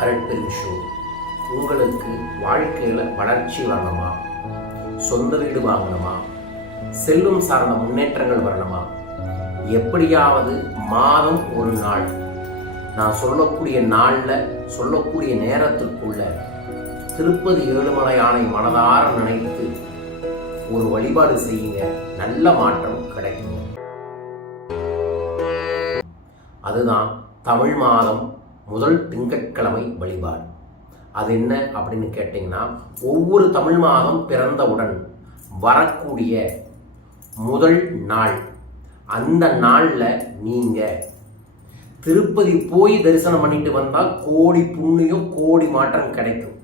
அரட்பெரும் show உங்களுக்கு வாழ்க்கையில் வளர்ச்சி வரணுமா? சொந்த வீடு வாங்கணுமா? செல்வம் சார்ந்த முன்னேற்றங்கள் வரணுமா? எப்படியாவது மாதம் ஒரு நாள். நான் சொல்லக்கூடிய நாளில் சொல்லக்கூடிய நேரத்திற்குள்ள திருப்பதி ஏழுமலை யானை மனதார நினைத்து ஒரு வழிபாடு செய்யுங்க. நல்ல மாற்றம் கிடைக்கும். அதுதான் தமிழ் மாதம் முதல் திங்கட்கிழமை வழிபாடு. அது என்ன அப்படின்னு கேட்டிங்கன்னா ஒவ்வொரு தமிழ் மாதம் பிறந்தவுடன் வரக்கூடிய முதல் நாள். அந்த நாளில் நீங்கள் திருப்பதி போய் தரிசனம் பண்ணிட்டு வந்தால் கோடி புண்ணியம் கோடி மாற்றம் கிடைக்கும்.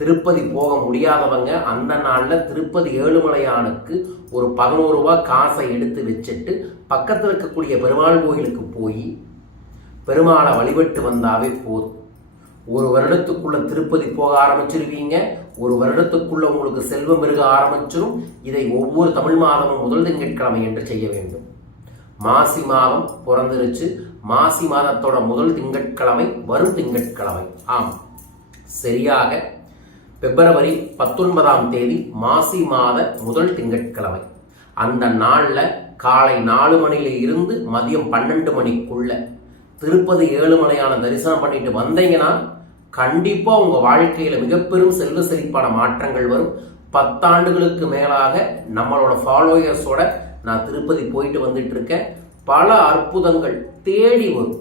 திருப்பதி போக முடியாதவங்க அந்த நாளில் திருப்பதி ஏழுமலையானுக்கு ஒரு பதினோரு காசை எடுத்து வச்சுட்டு பக்கத்தில் இருக்கக்கூடிய பெருமாள் கோயிலுக்கு போய் பெருமாளை வழிபட்டு வந்தாவே போதும். ஒரு வருடத்துக்குள்ள திருப்பதி போக ஆரம்பிச்சிருவீங்க. ஒரு வருடத்துக்குள்ள உங்களுக்கு செல்வம் பெருக ஆரம்பிச்சிடும் இதை ஒவ்வொரு தமிழ் மாதமும் முதல் திங்கட்கிழமை என்று செய்ய வேண்டும். மாசி மாதம் பிறந்துருச்சு. மாசி மாதத்தோட முதல் திங்கட்கிழமை வரும் திங்கட்கிழமை. ஆம். சரியாக பிப்ரவரி பத்தொன்பதாம் தேதி மாசி மாத முதல் திங்கட்கிழமை. அந்த நாளில் காலை நாலு மணியில இருந்து மதியம் பன்னெண்டு மணிக்குள்ள திருப்பதி ஏழுமலையான தரிசனம் பண்ணிட்டு வந்தீங்கன்னா கண்டிப்பா உங்க வாழ்க்கையில மிகப்பெரும் செல்வ செழிப்பான மாற்றங்கள் வரும். பத்தாண்டுகளுக்கு மேலாக நம்மளோட ஃபாலோயர்ஸோட நான் திருப்பதி போயிட்டு வந்துட்டு இருக்கேன் பல அற்புதங்கள் தேடி வரும்.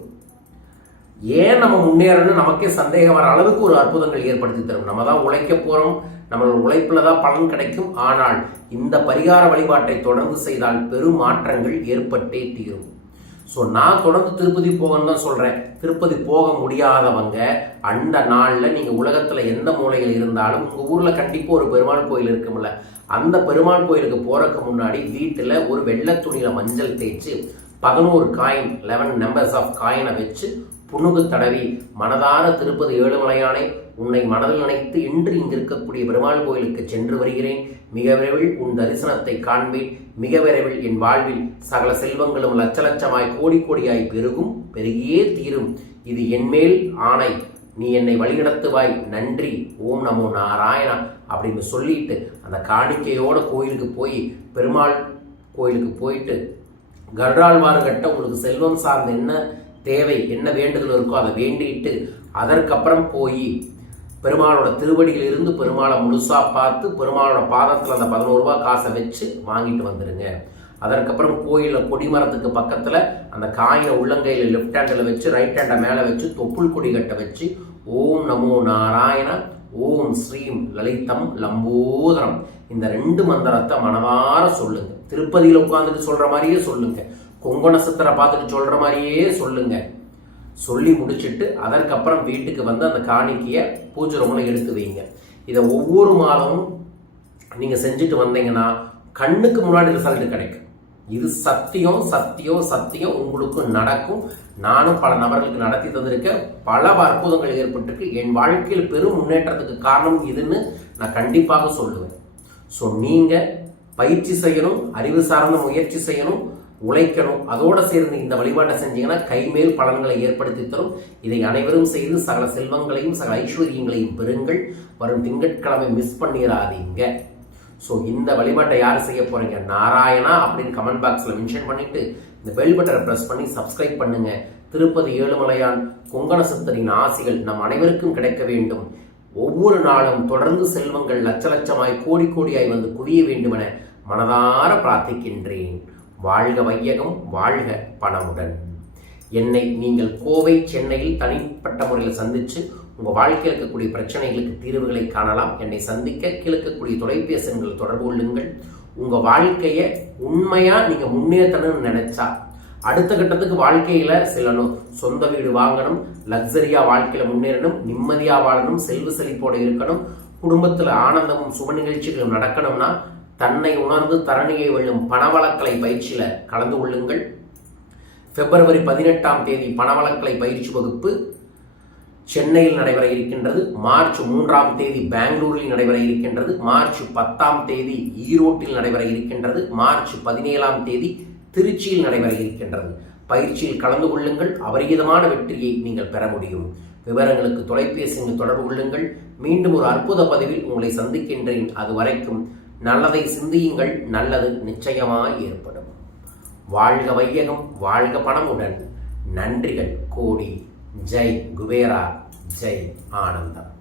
ஏன் நம்ம முன்னேறணும் நமக்கே சந்தேகம் வர அளவுக்கு ஒரு அற்புதங்கள் ஏற்படுத்தி தரும். நம்ம தான் உழைக்க போகிறோம் நம்மளோட உழைப்பில் தான் பலன் கிடைக்கும். ஆனால் இந்த பரிகார வழிபாட்டை தொடர்ந்து செய்தால் பெரும் மாற்றங்கள் ஏற்பட்டே தீரும். ஸோ நான் தொடர்ந்து திருப்பதி போகணும்னு தான் சொல்கிறேன் திருப்பதி போக முடியாதவங்க அந்த நாளில் நீங்கள் உலகத்தில் எந்த மூலையில் இருந்தாலும் உங்கள் ஊரில் கண்டிப்பாக ஒரு பெருமாள் கோயில் இருக்கும்ல. அந்த பெருமாள் கோயிலுக்கு போகிறதுக்கு முன்னாடி வீட்டில் ஒரு வெள்ளை துணியில் மஞ்சள் தேய்ச்சி பதினோரு காயின் லெவன் நம்பர்ஸ் ஆஃப் காயினை வச்சு புனுகு தடவி மனதார திருப்பதி ஏழுமலையானை உன்னை மனதில் நினைத்து இன்று இங்கு இருக்கக்கூடிய பெருமாள் கோயிலுக்கு சென்று வருகிறேன். மிக விரைவில் உன் தரிசனத்தை காண்பேன். மிக விரைவில் என் வாழ்வில் சகல செல்வங்களும் லட்ச லட்சமாய் கோடி கோடியாய் பெருகும் பெருகியே தீரும். இது என்மேல் ஆணை. நீ என்னை வழிநடத்துவாய். நன்றி. ஓம் நமோ நாராயணா அப்படின்னு சொல்லிட்டு அந்த காணிக்கையோட கோயிலுக்கு போய் பெருமாள் கோயிலுக்கு போயிட்டு கருடாழ்வார்கிட்ட உங்களுக்கு செல்வம் சார்ந்த என்ன தேவை என்ன வேண்டுதல் இருக்கோ அதை வேண்டிட்டு அதற்கப்புறம் போய் பெருமாளோட திருவடியில் இருந்து பெருமாளை முழுசாக பார்த்து பெருமாளோட பாதத்தில் அந்த பதினோரு ரூபா காசை வச்சு வாங்கிட்டு வந்துடுங்க அதற்கப்புறம் கோயிலில் கொடிமரத்துக்கு பக்கத்தில் அந்த காயினை உள்ளங்கையில் லெஃப்ட் ஹேண்டில் வச்சு ரைட் ஹேண்டை மேலே வச்சு தொப்புள் கொடி கட்டை வச்சு ஓம் நமோ நாராயண ஓம் ஸ்ரீம் லலிதம் லம்போதரம். இந்த ரெண்டு மந்திரத்தை மனவார சொல்லுங்க. திருப்பதியில் உட்காந்துட்டு சொல்கிற மாதிரியே சொல்லுங்க. கொங்கண சித்தரை பார்த்துட்டு சொல்ற மாதிரியே சொல்லுங்க. சொல்லி முடிச்சுட்டு அதற்கப்புறம் வீட்டுக்கு வந்து அந்த காணிக்கையை பூஜை ரூமில் எடுத்து வைங்க. இதை ஒவ்வொரு மாதமும் நீங்கள் செஞ்சுட்டு வந்தீங்கன்னா கண்ணுக்கு முன்னாடி ரிசல்ட் கிடைக்கும். இது சத்தியம் சத்தியம் சத்தியம் உங்களுக்கும் நடக்கும். நானும் பல நபர்களுக்கு நடத்தி தந்திருக்கேன். பல அற்புதங்கள் ஏற்பட்டிருக்கு. என் வாழ்க்கையில் பெரும் முன்னேற்றத்துக்கு காரணம் இதுன்னு நான் கண்டிப்பாக சொல்லுவேன். ஸோ நீங்கள் பயிற்சி செய்யணும் அறிவு சார்ந்த முயற்சி செய்யணும். உழைக்கணும். அதோடு சேர்ந்து இந்த வழிபாட்டை செஞ்சீங்கன்னா கைமேல் பலன்களை ஏற்படுத்தி தரும். இதை அனைவரும் செய்து சகல செல்வங்களையும் சகல ஐஸ்வர்யங்களையும் பெறுங்கள். வரும் திங்கட்கிழமை மிஸ் பண்ணிடாதீங்க ஸோ இந்த வழிபாட்டை யார் செய்ய போறீங்க? நாராயணா அப்படின்னு கமெண்ட் பாக்ஸில் மென்ஷன் பண்ணிட்டு இந்த பெல் பட்டனை ப்ரெஸ் பண்ணி சப்ஸ்கிரைப் பண்ணுங்க. திருப்பதி ஏழுமலையான் கொங்கண சித்தரின் ஆசிகள் நம் அனைவருக்கும் கிடைக்க வேண்டும். ஒவ்வொரு நாளும் தொடர்ந்து செல்வங்கள் லட்ச லட்சமாய் கோடி கோடியாய் வந்து குவிய வேண்டுமென மனதார பிரார்த்திக்கின்றேன். வாழ்க வையகம் வாழ்க பணமுடன். என்னை நீங்கள் கோவை சென்னையில் தனிப்பட்ட முறையில் சந்தித்து உங்கள் வாழ்க்கையில் இருக்கக்கூடிய பிரச்சனைகளுக்கு தீர்வுகளை காணலாம். என்னை சந்திக்க கிழக்கக்கூடிய தொலைபேசி எண்கள் தொடர்பு கொள்ளுங்கள். உங்கள் வாழ்க்கையை உண்மையாக நீங்கள் முன்னேற்றணும்னு நினச்சா அடுத்த கட்டத்துக்கு வாழ்க்கையில் செல்லணும் சொந்த வீடு வாங்கணும் லக்ஸரியாக வாழ்க்கையில் முன்னேறணும் நிம்மதியாக வாழணும் செல்வ செழிப்போடு இருக்கணும் குடும்பத்தில் ஆனந்தமும் சுப நிகழ்ச்சிகளும் நடக்கணும்னா தன்னை உணர்ந்து தரணியை வெல்லும் பணவளக்கலை பயிற்சியில் கலந்து கொள்ளுங்கள். பிப்ரவரி பதினெட்டாம் தேதி பணவளக்கலை பயிற்சி வகுப்பு சென்னையில் நடைபெற இருக்கின்றது. மார்ச் மூன்றாம் தேதி பெங்களூரில் நடைபெற இருக்கின்றது. மார்ச் பத்தாம் தேதி ஈரோட்டில் நடைபெற இருக்கின்றது. மார்ச் பதினேழாம் தேதி திருச்சியில் நடைபெற இருக்கின்றது. பயிற்சியில் கலந்து கொள்ளுங்கள். அபரிதமான வெற்றியை நீங்கள் பெற முடியும். விவரங்களுக்கு தொலைபேசியில் தொடர்பு கொள்ளுங்கள். மீண்டும் ஒரு அற்புத பதிவில் உங்களை சந்திக்கின்றேன். அது வரைக்கும் நல்லதை சிந்தியுங்கள் நல்லது நிச்சயமாய் ஏற்படும். வாழ்க வையகம் வாழ்க பணமுடன். நன்றிகள் கோடி. ஜெய் குபேரா ஜெய் ஆனந்தம்.